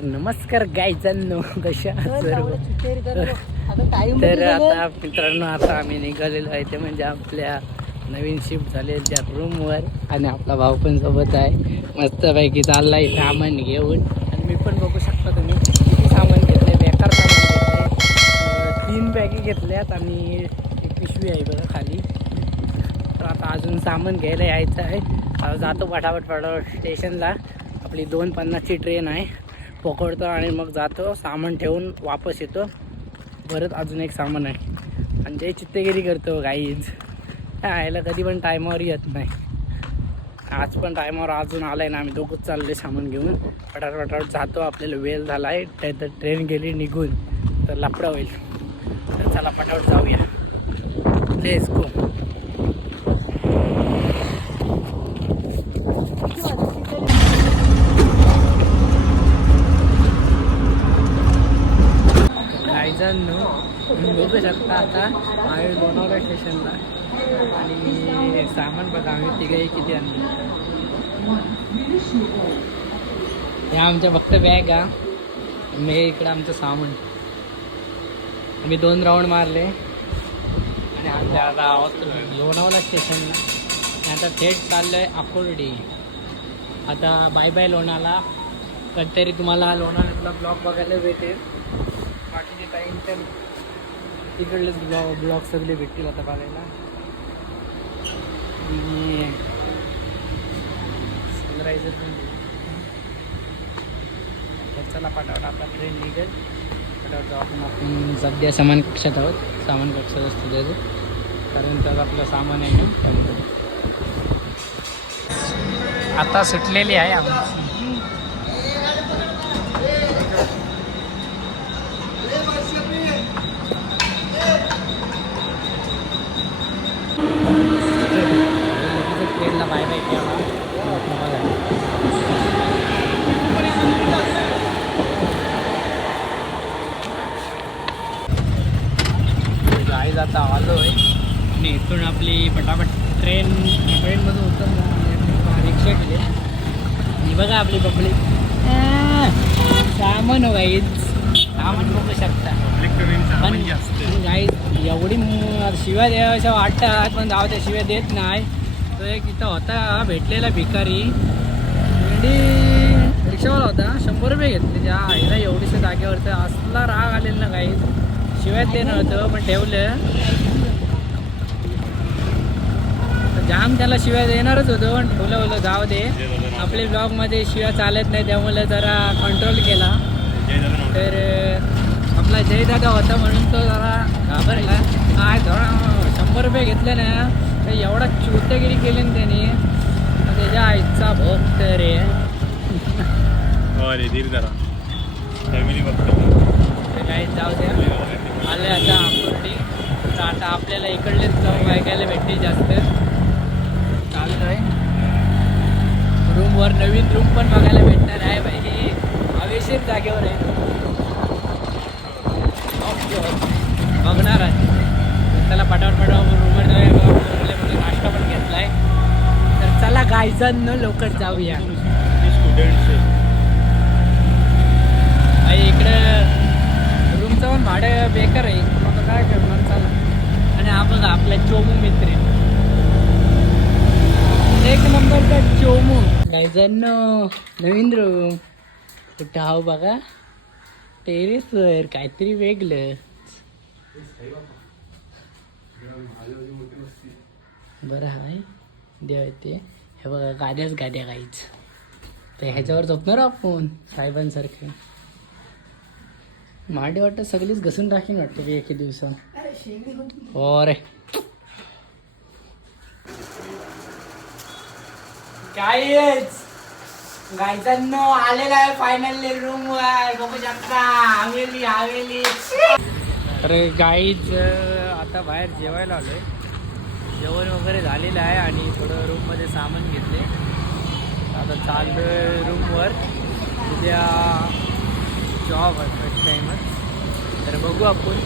तर नमस्कार गायजांनो कशा सर्व? तर आता मित्रांनो आता आम्ही निघालेलो आहे ते म्हणजे आपल्या नवीन शिफ्ट झालेल्या रूमवर आणि आपला भाऊ पण सोबत आहे. मस्तपैकी चाललाय सामान घेऊन. आणि मी पण बघू शकता तुम्ही किती सामान घेतले बेकार सामान घेतले तीन बॅगी घेतल्यात आणि एक पिशवी आहे बघा खाली. तर आता अजून सामान घ्यायला यायचं आहे. आता जातो पटापट पटापट स्टेशनला आपली दोन पन्नासची ट्रेन आहे. पकडतो आणि मग जातो सामान ठेवून वापस येतो. परत अजून एक सामान आहे. आणि जे चित्तेगिरी करतो गाईज यायला कधी पण टायमावर येत नाही. आज पण टायमावर अजून आलाय ना आम्ही दोघंच चालले सामान घेऊन. पटाट पटाट जातो आपल्याला वेळ झाला आहे तर ट्रेन गेली निघून. तर लफडा होईल. तर चला पटापट जाऊया. लेस गो मित्रांनो तुम्ही बघू शकता आता आयुष लोणावळा स्टेशनला आणि सामान बघा आम्ही तिघे किती आणले. या आमच्या फक्त बॅग हा. मी इकडं आमचं सामान. आम्ही दोन राऊंड मारले. आणि आमच्या आता आहोत लोणावला स्टेशनला आणि आता थेट चाललं आहे आकुर्डी आता बाय बाय लोणाला. कधीतरी तुम्हाला लोणावळ्यातला ब्लॉग बघायला भेटेल. बाकीचे टाईम तर तिकडलेच ब्लॉग ब्लॉग सगळे भेटतील आता बघायला. आणि सनरायझर पण तर चला पाठावट आता ट्रेन निघेल. पाठवतो जाऊ आपण आपण सध्या सामान कक्षात आहोत. सामान कक्षात असतो त्याचं कारण त्यात आपलं सामान आहे ना त्यामुळे. आता सुटलेली आहे आमची ट्रेनला बाय बाय केला आता जाता आलो आहे. आणि इथून आपली पटापट ट्रेन ट्रेनमधून उतरला आणि रिक्षा केली आणि बघा आपली पब्लिक सामान हो सामान बघू शकता. पण गाईज एवढी म- शिव्या द्यायच्या वाटतात पण जाऊ त्या शिव्या देत नाही. तो एक इथं होता भेटलेला भिकारी. रिक्षावाला होता शंभर रुपये घेतले. त्या आईला एवढीशा जागेवरचं असला राग आलेला ना गाईज शिवाय ते होतं पण ठेवलं. जाम त्याला शिव्या देणारच होतं पण ठेवलं होतं जाऊ दे. आपल्या ब्लॉगमध्ये शिव्या चालत नाही त्यामुळे जरा कंट्रोल केला. तर आपला आपला जयदादा होता म्हणून तो जरा घाबरला. काय थोडा शंभर रुपये घेतले ना तर एवढा चोट्यागिरी केली ना त्याने. त्याच्या आईचा तर रे. अरे जरा. फॅमिली बघतो तर जाऊ द्या. आले आता आकुर्डी. तर आता आपल्याला इकडलेच जाऊन ऐकायला भेटते जास्त. चाललोय रूमवर नवीन रूम पण बघायला भेटणार आहे भाई. हे हवेशीर जागेवर आहे. बघणार आहे. त्याला पटावर पटावर रूमवर म्हणून नाश्ता पण घेतला आहे तर चला गायजांनो लवकर जाऊया. स्टुडंट्स आणि इकडं रूमचं पण भाडं बेकार आहे. मग काय करणार? चला. आणि हा बघा आपला चोमू मित्र एक नंबरचा चोमू. गायजांनो नवीन रूम कुठं हाव बघा? टेरेसवर काहीतरी वेगळं. बरं हाय देव ते. हे बघा गाद्याच गाद्या काहीच तर ह्याच्यावर झोपणार आपण? साहेबांसारखे. मांडी वाटतं सगळीच घसून टाकीन वाटतं की एके दिवसात. हो रे कायच गायचांनो आलेला आहे फायनली रूम वर बघू शकता हवेली हवेली. तर गाईज आता बाहेर जेवायला आलोय. जेवण वगैरे झालेलं आहे आणि थोडं रूममध्ये सामान घेतले. आता चाललोय रूमवर उद्या जॉब आहे फर्स्ट टाईमच तर बघू आपण.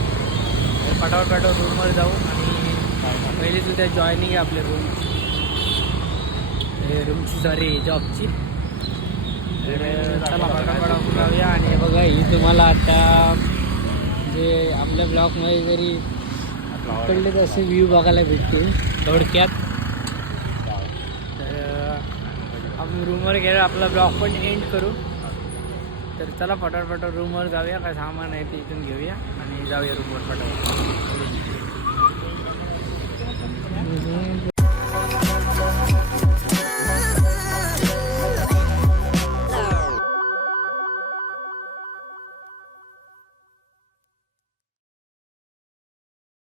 तर पटापट पटापट रूमवर जाऊ आणि पहिलीच उद्या जॉईनिंग आहे आपल्या रूम रूमची सॉरी जॉबची तर चला फटाफट आपण जाऊया आणि बघा ही तुम्हाला आता जे आपल्या ब्लॉकमध्ये जरी पडले तसे व्ह्यू बघायला भेटतील. थोडक्यात. तर आपण रूमवर गेलो आपला ब्लॉग पण एंड करू. तर चला फटाफट फटा रूमवर जाऊया काय सामान आहे ते इथून घेऊया आणि जाऊया रूमवर फटाफट.